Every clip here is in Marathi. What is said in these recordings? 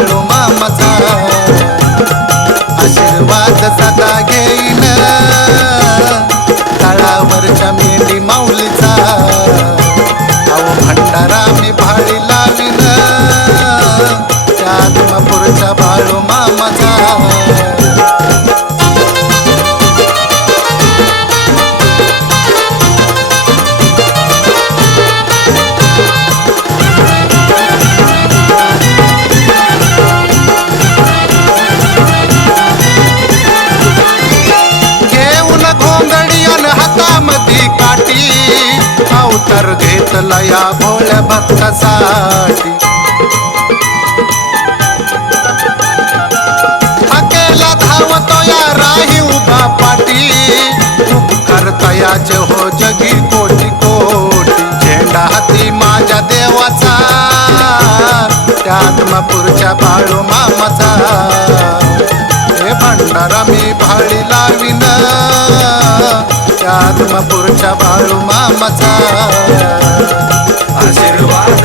बाळू मामाचा. आशीर्वाद सदा घेईन. घोंगडी अन हातामधी काठी. अवतार घेतला या भोळ्या भक्तासाठी. हाकेला धावतो या राही उभा पाटी उपकार हो जगी कोटी कोटी. झेंडा हाती माझ्या देवाचा. आत्मापूरच्या बाळू मामाचा. हे भंडारा मी भाळी लावी बाळू मामाचा. आशीर्वाद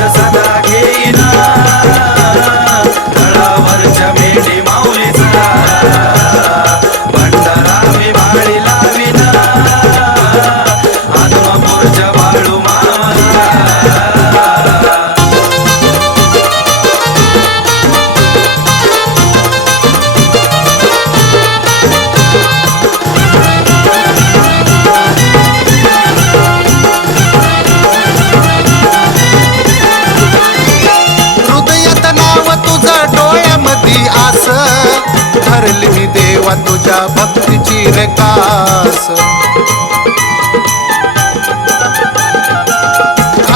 भरली देवा तुझ्या भक्तीची रेकास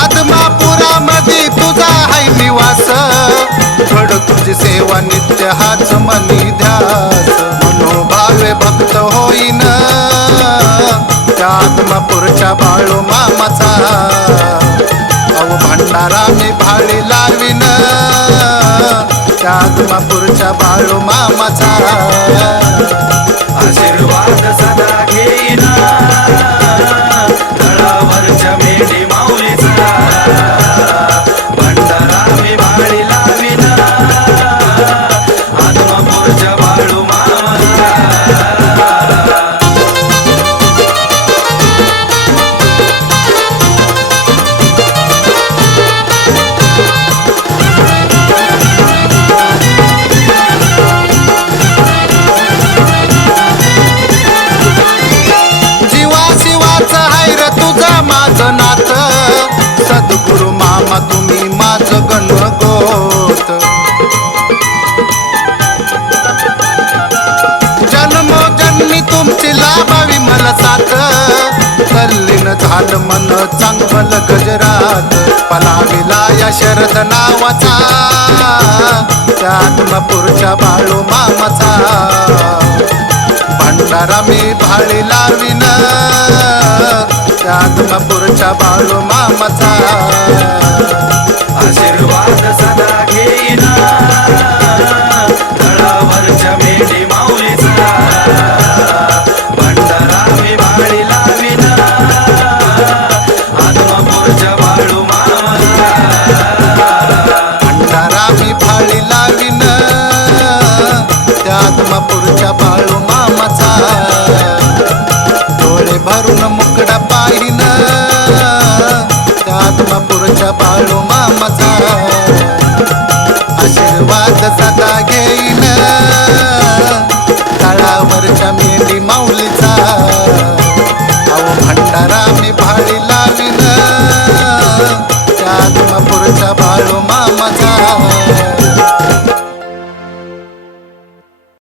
आत्मापुरामध्ये तुझा हाय निवास. घड तुझी सेवा नित्य हाच मनी ध्यास. मनोभावे भक्त होईन. त्या आत्मापूरच्या बाळू मामाचा. अव भंडारा मी भाळी लावीन. त्या बाळू मामाचा. मी तुमची लाभावी मला साथ तल्लीन झालं मन चांगलं गजरात. पलाविला या शरद नावाचा. त्या आत्मापूरच्या बाळू मामाचा. भंडारा मी भाळी लावीन त्या आत्मापूरच्या बाळू मामाचा. आशीर्वाद सदा घेईना. आशीर्वाद सदा घेईन